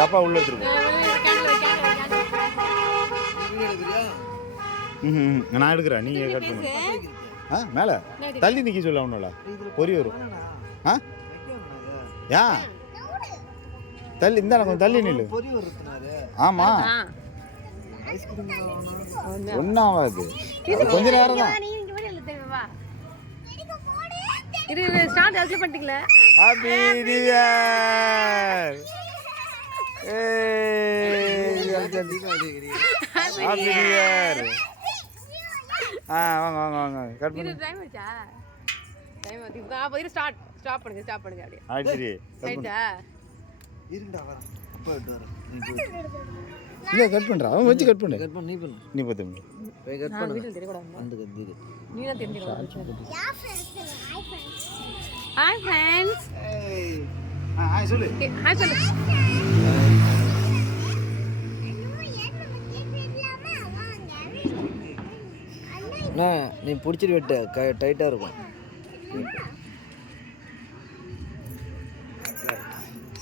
டப்பா உள்ள எடுத்துருக்கோம். நான் எடுக்கிறேன், நீ கட் பண்ணு. மேலே தள்ளி நிற்க சொல்ல ஒன்றும்ல, பொறி வரும். ஏன் தள்ளி இந்த கொஞ்சம் தள்ளி நில்லு. ஆமாம் ஒன்றும் ஆகாது, கொஞ்ச நேரம் தான். Happy new year. Happy new year. வாங்க வாங்க வாங்க கட் பண்ணு. டைம் ஆச்சா? டைம் ஆச்சு. ஸ்டாப் பண்ணுங்க அப்படியே. ஆயிடுச்சு. ரைட்டா? இருடா வர. அப்ப விட்டு வர. நீ கட் பண்றா. அவன் வச்சு கட் பண்ணு. நீ பண்ணு. நீ பத்து மினிட். போய் கட் பண்ணு. வீடியோ தெரிய கூடாது. அந்த கட். நீ தான் தெரிஞ்சுக்கணும். Hi friends. ஹாய் சொல்லு. ஹாய் சொல்லு. நீ பிடிச்சிட்டு வெட்டு, டைட்டாக இருக்கும்.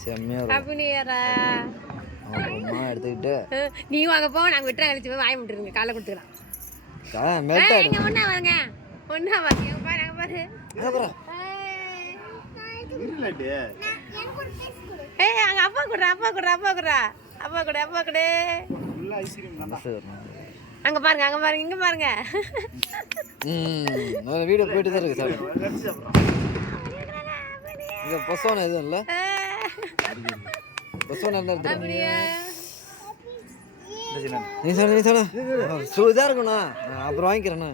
செம்மையாக இருக்கும். Happy new year. அம்மா எடுத்துக்கிட்டு நீயும் அங்கே போ, நாங்கள் விட்டுற கழிச்சு போய் வாங்கி விட்டுருங்க. காலை கொடுத்துக்கலாம். ஒன்றா வாங்க, ஒன்றா வாங்க. பாரு அங்கே பாரு. அங்கே அப்பா கொடுறா, அப்பா கொடுறா, அப்பா கொடுறா, அப்பா கொடு, அப்பா கொடு. அங்க பாருங்க, அங்க பாருங்க, இங்க பாருங்க. வீடியோ போயிட்டு தான் இருக்கு சார். இங்க பசோனா எதுவும் இல்ல, பசோனா இருந்தா எடுத்து நீ சொல்ல சுதா இருக்கணும். அப்புறம் வாங்கிக்கிறேண்ணா.